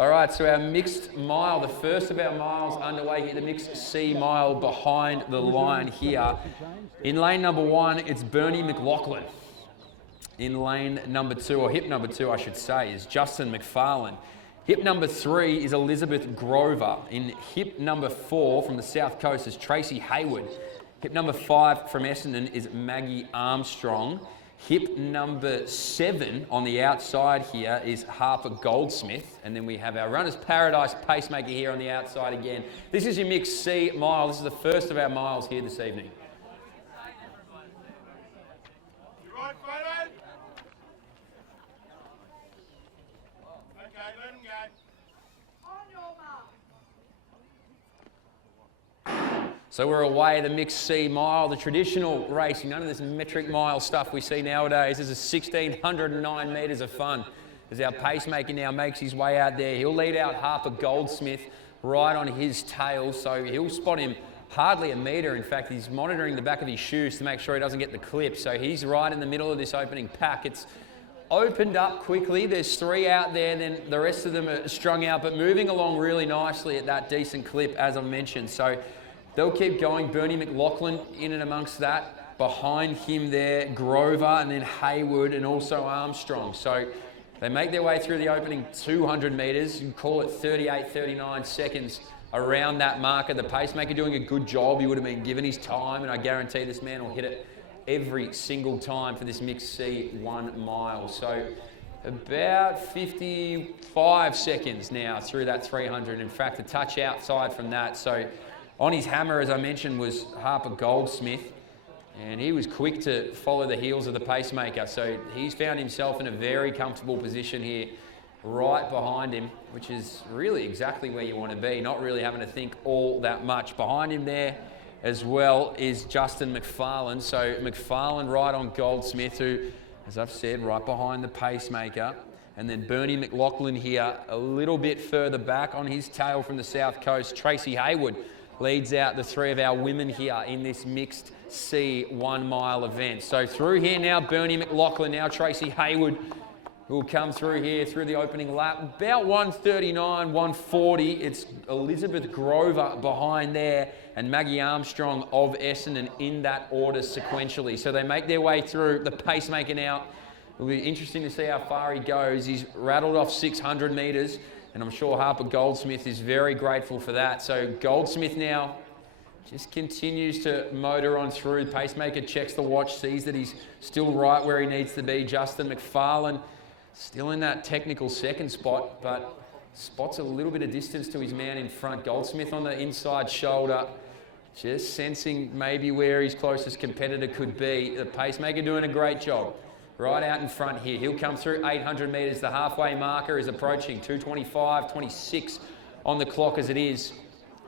All right, so our mixed mile, the first of our miles underway here, the mixed C mile behind the line here. In lane number 1, it's Bernie McLaughlin. In lane number 2, or hip number 2, I should say, is Justin McFarlane. Hip number 3 is Elizabeth Grover. In hip number 4 from the South Coast is Tracy Hayward. Hip number 5 from Essendon is Maggie Armstrong. Hip number 7 on the outside here is Harper Goldsmith. And then we have our Runners Paradise pacemaker here on the outside again. This is your mixed C mile. This is the first of our miles here this evening. So we're away, the mixed C mile, the traditional racing, none of this metric mile stuff we see nowadays. This is 1,609 metres of fun as our pacemaker now makes his way out there. He'll lead out Harper Goldsmith right on his tail, so he'll spot him hardly a metre. In fact, he's monitoring the back of his shoes to make sure he doesn't get the clip. So he's right in the middle of this opening pack. It's opened up quickly. There's 3 out there, then the rest of them are strung out, but moving along really nicely at that decent clip, as I mentioned. So they'll keep going. Bernie McLaughlin in and amongst that. Behind him there, Grover, and then Hayward, and also Armstrong. So they make their way through the opening 200 metres. You call it 38, 39 seconds around that marker. The pacemaker doing a good job. He would have been given his time, and I guarantee this man will hit it every single time for this mixed C 1 mile. So about 55 seconds now through that 300. In fact, a touch outside from that. So on his hammer, as I mentioned, was Harper Goldsmith, and he was quick to follow the heels of the pacemaker. So he's found himself in a very comfortable position here, right behind him, which is really exactly where you want to be, not really having to think all that much. Behind him there as well is Justin McFarlane. So McFarlane right on Goldsmith, who, as I've said, right behind the pacemaker. And then Bernie McLaughlin here a little bit further back on his tail from the South Coast. Tracy Hayward leads out the 3 of our women here in this mixed C 1 mile event. So through here now, Bernie McLaughlin, now Tracy Hayward, who will come through here through the opening lap. About 139, 140. It's Elizabeth Grover behind there and Maggie Armstrong of Essendon in that order sequentially. So they make their way through the pacemaker now. It'll be interesting to see how far he goes. He's rattled off 600 metres. And I'm sure Harper Goldsmith is very grateful for that. So Goldsmith now just continues to motor on through. The pacemaker checks the watch, sees that he's still right where he needs to be. Justin McFarlane still in that technical second spot, but spots a little bit of distance to his man in front. Goldsmith on the inside shoulder, just sensing maybe where his closest competitor could be. The pacemaker doing a great job. Right out in front here. He'll come through 800 metres. The halfway marker is approaching 2:25, 26 on the clock as it is.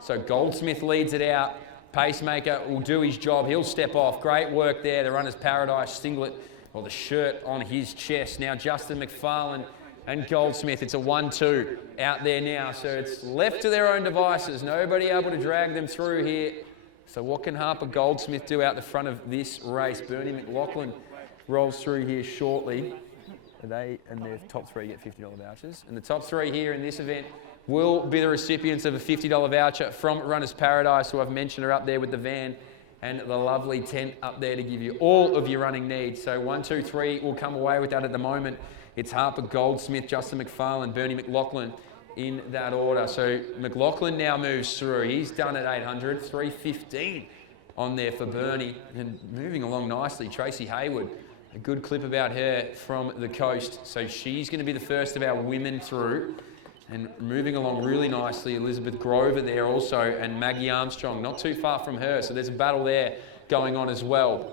So Goldsmith leads it out. Pacemaker will do his job. He'll step off. Great work there. The Runners Paradise singlet, or the shirt on his chest. Now Justin McFarlane and Goldsmith. It's a 1-2 out there now. So it's left to their own devices. Nobody able to drag them through here. So what can Harper Goldsmith do out the front of this race? Bernie McLaughlin rolls through here shortly. They and their top 3 get $50 vouchers. And the top 3 here in this event will be the recipients of a $50 voucher from Runners Paradise, who I've mentioned are up there with the van and the lovely tent up there to give you all of your running needs. So 1, 2, 3 will come away with that at the moment. It's Harper Goldsmith, Justin McFarlane, Bernie McLaughlin in that order. So McLaughlin now moves through. He's done at 800, 3:15 on there for Bernie. And moving along nicely, Tracy Hayward. A good clip about her from the coast. So she's going to be the first of our women through. And moving along really nicely, Elizabeth Grover there also, and Maggie Armstrong, not too far from her. So there's a battle there going on as well.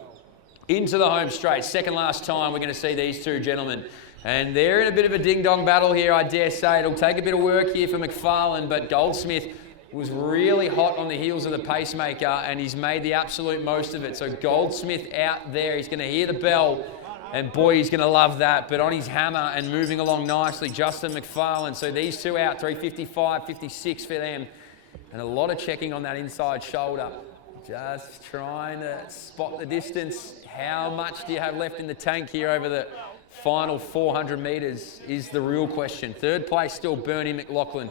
Into the home straight. Second last time we're going to see these 2 gentlemen. And they're in a bit of a ding-dong battle here, I dare say. It'll take a bit of work here for McFarlane, but Goldsmith was really hot on the heels of the pacemaker, and he's made the absolute most of it. So Goldsmith out there, he's going to hear the bell, and boy, he's going to love that. But on his hammer and moving along nicely, Justin McFarlane. So these 2 out, 3:55, 56 for them. And a lot of checking on that inside shoulder. Just trying to spot the distance. How much do you have left in the tank here over the final 400 metres is the real question. Third place still Bernie McLaughlin.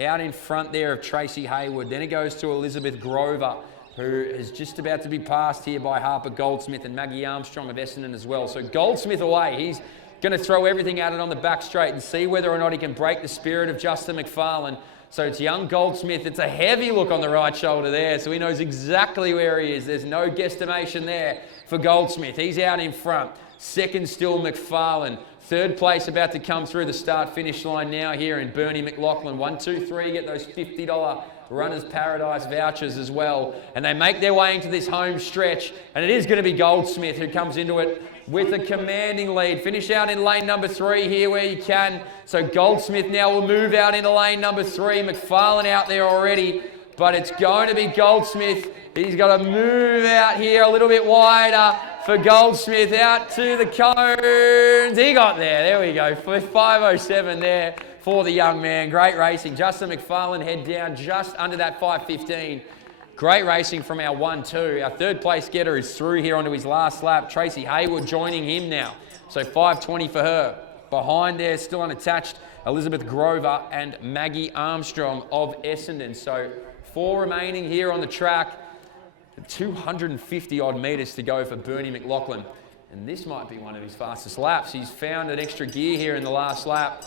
Out in front there of Tracy Hayward. Then it goes to Elizabeth Grover, who is just about to be passed here by Harper Goldsmith and Maggie Armstrong of Essendon as well. So Goldsmith away. He's going to throw everything at it on the back straight and see whether or not he can break the spirit of Justin McFarlane. So it's young Goldsmith. It's a heavy look on the right shoulder there, so he knows exactly where he is. There's no guesstimation there for Goldsmith. He's out in front. Second still McFarlane. Third place about to come through the start-finish line now here in Bernie McLaughlin. 1, 2, 3, get those $50 Runners Paradise vouchers as well. And they make their way into this home stretch. And it is going to be Goldsmith who comes into it with a commanding lead. Finish out in lane number 3 here where you can. So Goldsmith now will move out into lane number 3. McFarlane out there already. But it's going to be Goldsmith. He's got to move out here a little bit wider for Goldsmith out to the cones. He got there. There we go. 5:07 there for the young man. Great racing. Justin McFarlane head down just under that 5:15. Great racing from our 1-2. Our third place getter is through here onto his last lap. Tracy Hayward joining him now. So 5:20 for her. Behind there, still unattached, Elizabeth Grover and Maggie Armstrong of Essendon. So 4 remaining here on the track. 250 odd metres to go for Bernie McLaughlin. And this might be one of his fastest laps. He's found an extra gear here in the last lap.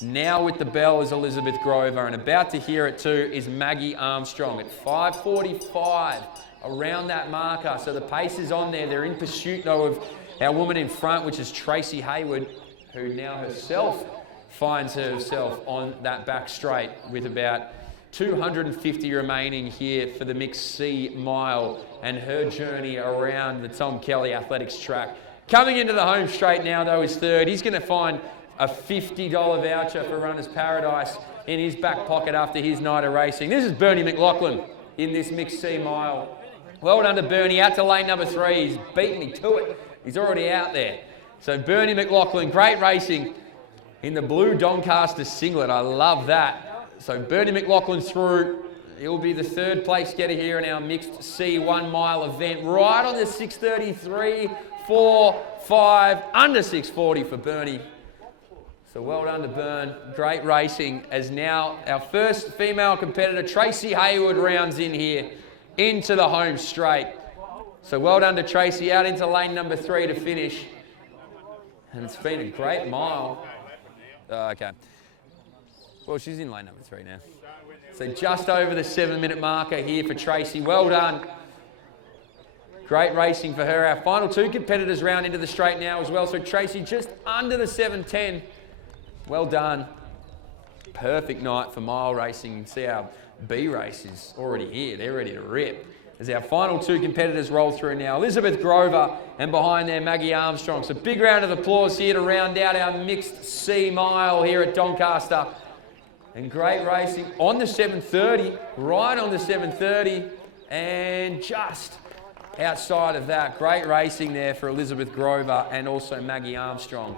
Now with the bell is Elizabeth Grover, and about to hear it too is Maggie Armstrong at 5:45, around that marker. So the pace is on there. They're in pursuit though of our woman in front, which is Tracy Hayward, who now herself finds herself on that back straight with about 250 remaining here for the Mixed C Mile and her journey around the Tom Kelly Athletics track. Coming into the home straight now though is third. He's going to find a $50 voucher for Runners Paradise in his back pocket after his night of racing. This is Bernie McLaughlin in this Mixed C Mile. Well done to Bernie, out to lane number 3. He's beaten me to it. He's already out there. So Bernie McLaughlin, great racing in the blue Doncaster singlet. I love that. So Bernie McLaughlin through. He'll be the third place getter here in our Mixed C 1 mile event. Right on the 6:33, 4, 5, under 6:40 for Bernie. So well done to Bern. Great racing as now our first female competitor, Tracy Hayward, rounds in here into the home straight. So well done to Tracy, out into lane number 3 to finish. And it's been a great mile. Okay. Well, she's in lane number 3 now. So just over the 7-minute marker here for Tracy. Well done. Great racing for her. Our final 2 competitors round into the straight now as well. So Tracy just under the 7:10. Well done. Perfect night for mile racing. You can see our B race is already here. They're ready to rip. As our final 2 competitors roll through now. Elizabeth Grover and behind there Maggie Armstrong. So big round of applause here to round out our Mixed C Mile here at Doncaster. And great racing on the 7:30, right on the 7:30, and just outside of that. Great racing there for Elizabeth Grover and also Maggie Armstrong.